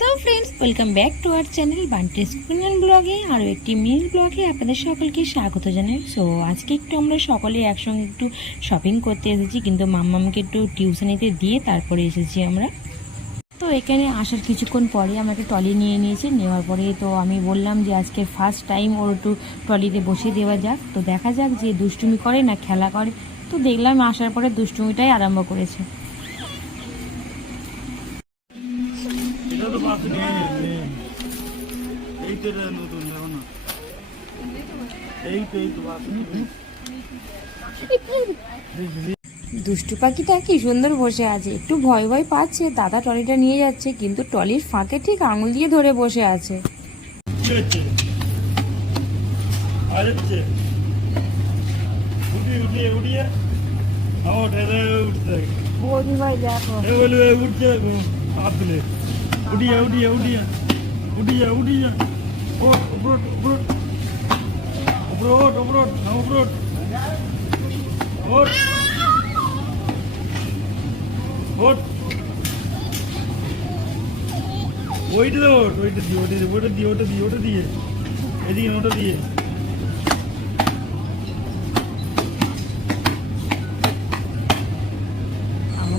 So friends welcome back to our channel Bunty school ব্লগে আরও একটি মিল ব্লগে আপনাদের সকলকে স্বাগত জানাই। সো আজকে একটু আমরা সকলে একসঙ্গে একটু শপিং করতে এসেছি, কিন্তু মাম্মামকে একটু টিউশনিতে দিয়ে তারপরে এসেছি আমরা। তো এখানে আসার কিছুক্ষণ পরে আমাকে টলি নিয়ে নিয়েছে, নেওয়ার পরে তো আমি বললাম যে আজকে ফার্স্ট টাইম ওর একটু টলিতে বসিয়ে দেওয়া যাক। তো দেখা যাক যে দুষ্টুমি করে না খেলা করে। তো দেখলাম আসার পরে দুষ্টুমিটাই আরম্ভ করেছে। এটা নিয়ে এই তো নতুন দেখো না এই তো এই তো বাস দুষ্টু পাখিটা কি সুন্দর বসে আছে? একটু ভয় ভয় পাচ্ছে। দাদা টলিটা নিয়ে যাচ্ছে কিন্তু টলির ফাঁকে ঠিক আঙুল দিয়ে ধরে বসে আছে। উঠতে বৌদি ভাই দেখো এ বলবে উঠছে হাত দিলে উঠিয়ে উঠিয়ে উঠিয়ে উঠিয়ে উঠিয়ে ওট উপরোট উপরোট উপরোট উপরোট হ্যাঁ উপরোট ওট ওট ওইটা দাও ওইটা দিয়ে ওইটা দিয়ে ওটা দিয়ে ওটা দিয়ে ওটা দিয়ে এদিকে ওটা দিয়ে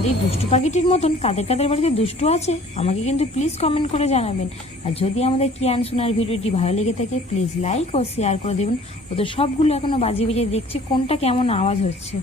আমাদের এই দুষ্টু পাখিটির মতন কাদের কাদের বাড়িতে দুষ্টু আছে, আমাকে কিন্তু প্লিজ কমেন্ট করে জানাবেন। আর যদি আমাদের কিয়ান শোনার ভিডিওটি ভালো লেগে থাকে প্লিজ লাইক ও শেয়ার করে দেবেন। ওদের সবগুলো এখনও বাজিয়ে বাজিয়ে দেখছি, কোনটা কেমন আওয়াজ হচ্ছে।